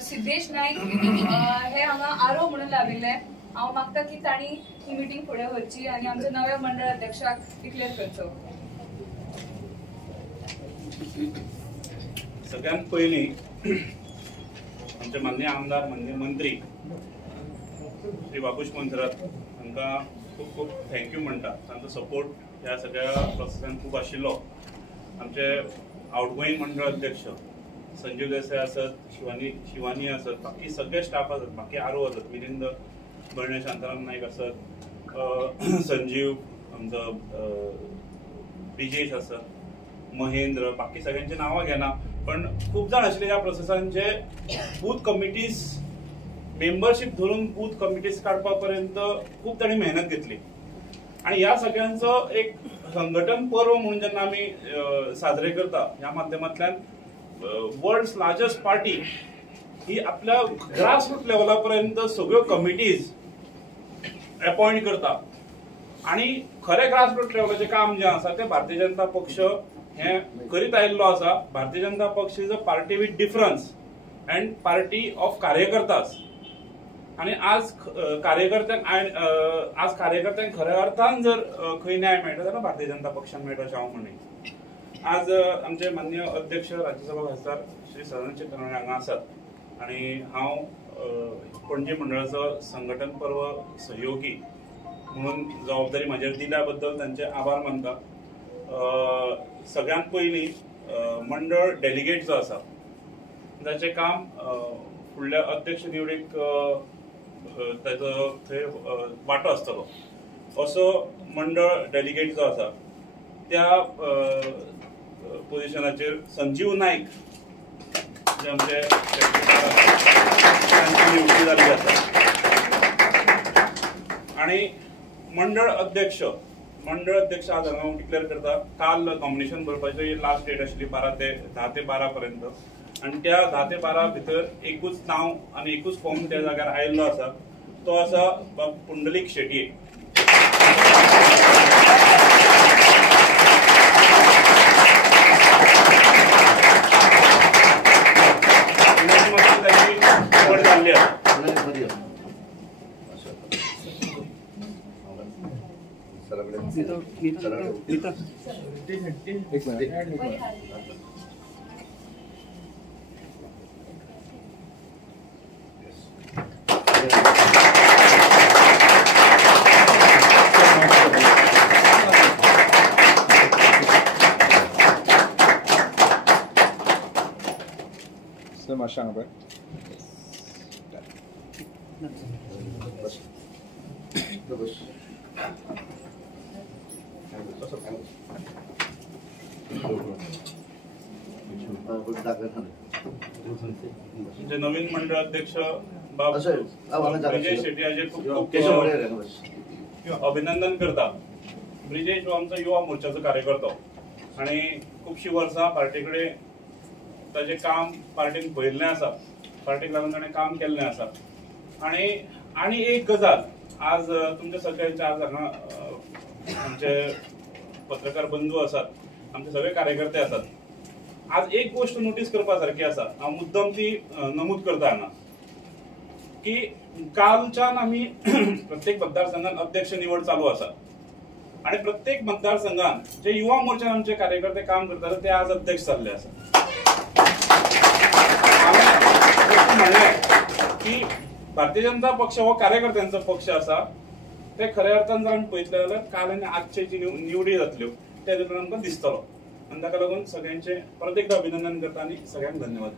सिद्धेश नाईक हे हांगा आरो म्हणून लाविल्ले। हांव मागता की तांणी ही मीटिंग फुडें व्हरची आनी आमच्या नव्या मंडळ अध्यक्षाक डिक्लेअर करचो। सगळ्यात पयलीं आमचे माननीय आमदार माननीय मंत्री श्री बाबूश मोन्सेरात हांकां खूब खूब थँक्यू म्हणटा। तांचो सपोर्ट ह्या सगळ्या प्रोसेसान खूब आशिल्लो। आमचे आउटगोईंग मंडळ अध्यक्ष संजीव देसाई आसत, शिवानी आसत, बाकी सगळे स्टाफ आसत, बाकी आरो आसत, मिलिंद बर्णे, शांताराम नाईक आसत, संजीव आमचो ब्रिजेश आसत, महेंद्र, बाकी सगळ्यांची नांवां घेना, पण खूब जाण आशिल्ले ह्या प्रोसेसान जे बूथ कमिटीज मेंबरशीप धरून बूथ कमिटीज काडपा पर्यंत खूब तांणी मेहनत घेतली। आणि ह्या सगळ्यांचो एक संघटन पर्व म्हणून जेन्ना आमी साजरे करता ह्या माध्यमांतल्यान वर्ल्ड्स लार्जस्ट पार्टी ही आपल्या ग्रासरूट लेवला पर्यंत सगळ्यो कमिटीज अपॉइंट करता आणि खरे ग्रासरूट लेवलाचे काम जे आसा ते भारतीय जनता पक्ष हे करीत आयिल्लो आसा। Bharatiya Janata Paksha is a party with difference and party of कार्यकर्तास। आणि आज कार्यकर्त्यांक खऱ्या अर्थान जर खंय न्याय मेळटा जाल्यार भारतीय जनता पक्षान मेळटा अशें हांव म्हणीन। आज आमचे माननीय अध्यक्ष राज्यसभा खासदार श्री सदानंद चित्तरमण हांगा आसात आणि हांव पणजी मंडळाचो संघटन पर्व सहयोगी म्हणून जबाबदारी म्हाजेर दिल्या बद्दल तांचे आभार मानता। सगळ्यांत पयलीं मंडळ डेलिगेट जो आसा जाचें काम फुडल्या अध्यक्ष निवडीक ताचो थंय वांटो आसतलो असो मंडळ डेलिगेट जो आसा त्या पोजिशनाचेर संजीव नाईक जे आमचे निवडी जाल्ली आसा आणि मंडळ अध्यक्ष आज हांगा हांव डिक्लेअर करता। काल नॉमिनेशन भरपाची लास्ट डेट आशिल्ली 10 ते 12 पर्यंत आणि त्या 10 ते 12 भितर एकूच नाव आणि एकूच फॉर्म त्या जाग्यार आयिल्लो आसा, तो आसा पुंडलीक शेटये। निवड जाल्ली आसा। Maşallah. नवीन मंडळ अध्यक्ष ब्रिजेश शेट्टी हाचे खूप अभिनंदन करता। ब्रिजेश हो आमचो युवा मोर्चाचो कार्यकर्तो आणि खूपशी वर्सां पार्टी कडेन ताजें काम पार्टीन पळयल्लें आसा, पार्टीक लागून ताणें काम केल्लें आसा। आणि एक गजाल आज तुमच्या सगळ्यांचे आज हांगा आमचे पत्रकार बंधू आसात, आमचे सगळे कार्यकर्ते आसात। आज एक गोष्ट नोटीस करपा सारखी आसा, हांव मुद्दम ती नमूद करता हांगा की कालच्यान आमी प्रत्येक मतदारसंघात अध्यक्ष निवड चालू आसा आणि प्रत्येक मतदारसंघात जे युवा मोर्चान आमचे कार्यकर्ते काम करतात ते आज अध्यक्ष जाल्ले आसा। की भारतीय जनता पक्ष हो कार्यकर्त्यांचो पक्ष आसा, ते खऱ्या अर्थान जर आमी पळयतले जाल्यार काल आनी आजचे जी निवडी जातल्यो त्या तातूंत आमकां दिसतलो आणि ताका लागून सगळ्यांचे परत एकदा अभिनंदन करता आणि सगळ्यांक धन्यवाद।